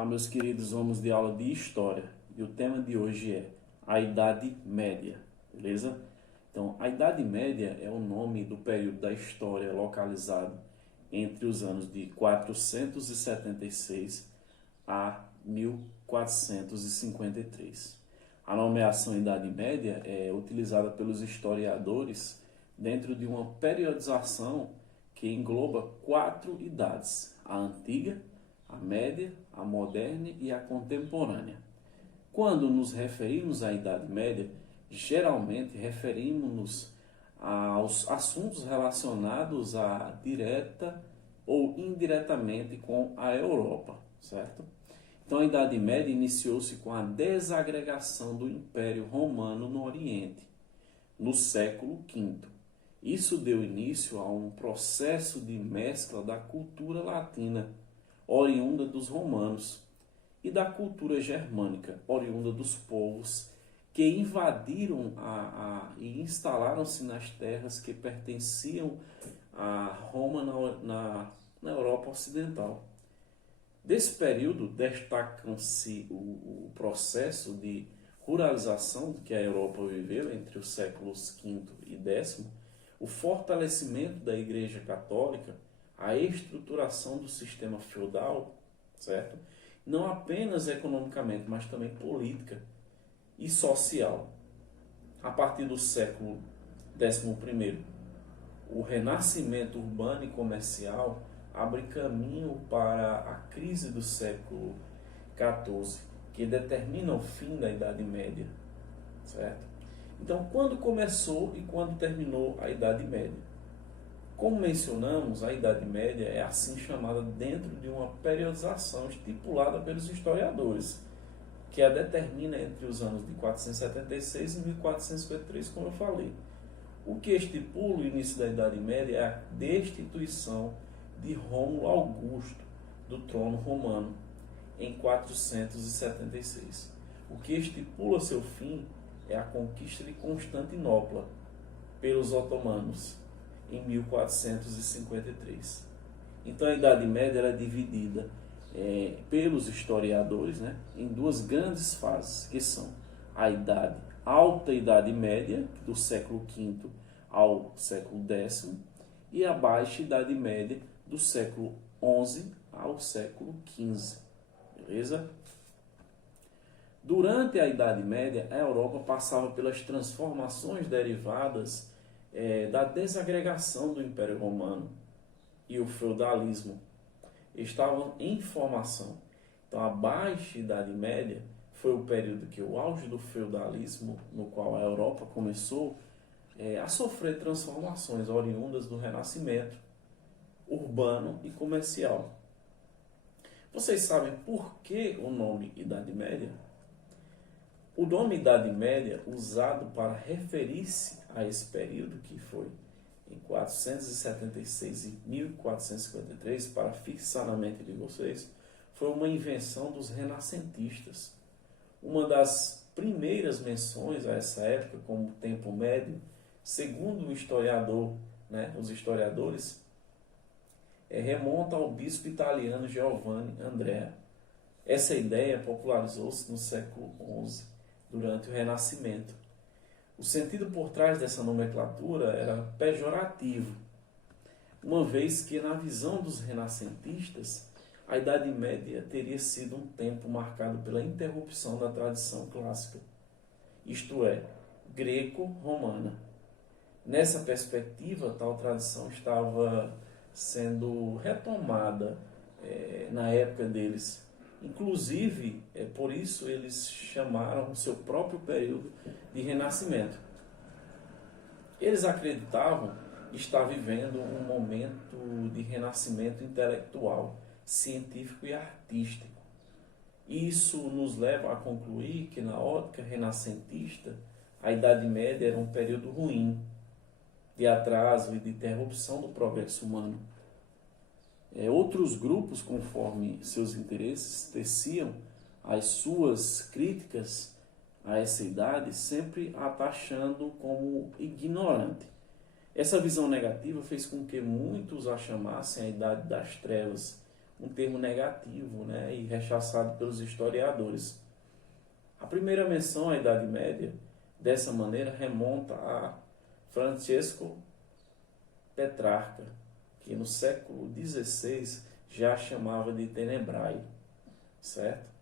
Olá, meus queridos, vamos de aula de História e o tema de hoje é a Idade Média, beleza? Então, a Idade Média é o nome do período da história localizado entre os anos de 476 a 1453. A nomeação Idade Média é utilizada pelos historiadores dentro de uma periodização que engloba 4 idades: a antiga, a média, a moderna e a contemporânea. Quando nos referimos à Idade Média, geralmente referimos-nos aos assuntos relacionados a direta ou indiretamente com a Europa, certo? Então a Idade Média iniciou-se com a desagregação do Império Romano no Oriente, no século V. Isso deu início a um processo de mescla da cultura latina, oriunda dos romanos, e da cultura germânica, oriunda dos povos que invadiram e instalaram-se nas terras que pertenciam a Roma na Europa Ocidental. Desse período destacam-se o processo de ruralização que a Europa viveu entre os séculos V e X, o fortalecimento da Igreja Católica, a estruturação do sistema feudal, certo? Não apenas economicamente, mas também política e social. A partir do século XI, o renascimento urbano e comercial abre caminho para a crise do século XIV, que determina o fim da Idade Média, certo? Então, quando começou e quando terminou a Idade Média? Como mencionamos, a Idade Média é assim chamada dentro de uma periodização estipulada pelos historiadores, que a determina entre os anos de 476 e 1453, como eu falei. O que estipula o início da Idade Média é a destituição de Rômulo Augusto do trono romano em 476. O que estipula seu fim é a conquista de Constantinopla pelos otomanos em 1453. Então a Idade Média era dividida pelos historiadores, em duas grandes fases, que são a Alta Idade Média, do século V ao século X, e a Baixa Idade Média, do século XI ao século XV. Beleza? Durante a Idade Média, a Europa passava pelas transformações derivadas da desagregação do Império Romano e o feudalismo estavam em formação. Então, a Baixa Idade Média foi o período que o auge do feudalismo, no qual a Europa começou a sofrer transformações oriundas do Renascimento urbano e comercial. Vocês sabem por que o nome Idade Média? O nome Idade Média, usado para referir-se a esse período, que foi em 476 e 1453, para fixar na mente de vocês, foi uma invenção dos renascentistas. Uma das primeiras menções a essa época como tempo médio, segundo o historiador, os historiadores, remonta ao bispo italiano Giovanni Andrea. Essa ideia popularizou-se no século XI, durante o Renascimento. O sentido por trás dessa nomenclatura era pejorativo, uma vez que, na visão dos renascentistas, a Idade Média teria sido um tempo marcado pela interrupção da tradição clássica, isto é, greco-romana. Nessa perspectiva, tal tradição estava sendo retomada na época deles. Inclusive, por isso eles chamaram o seu próprio período de Renascimento. Eles acreditavam estar vivendo um momento de renascimento intelectual, científico e artístico. Isso nos leva a concluir que, na ótica renascentista, a Idade Média era um período ruim, de atraso e de interrupção do progresso humano. Outros grupos, conforme seus interesses, teciam as suas críticas a essa idade, sempre a taxando como ignorante. Essa visão negativa fez com que muitos a chamassem a Idade das Trevas, um termo negativo, né, e rechaçado pelos historiadores. A primeira menção à Idade Média, dessa maneira, remonta a Francesco Petrarca, que no século XVI já chamava de Tenebrae, certo?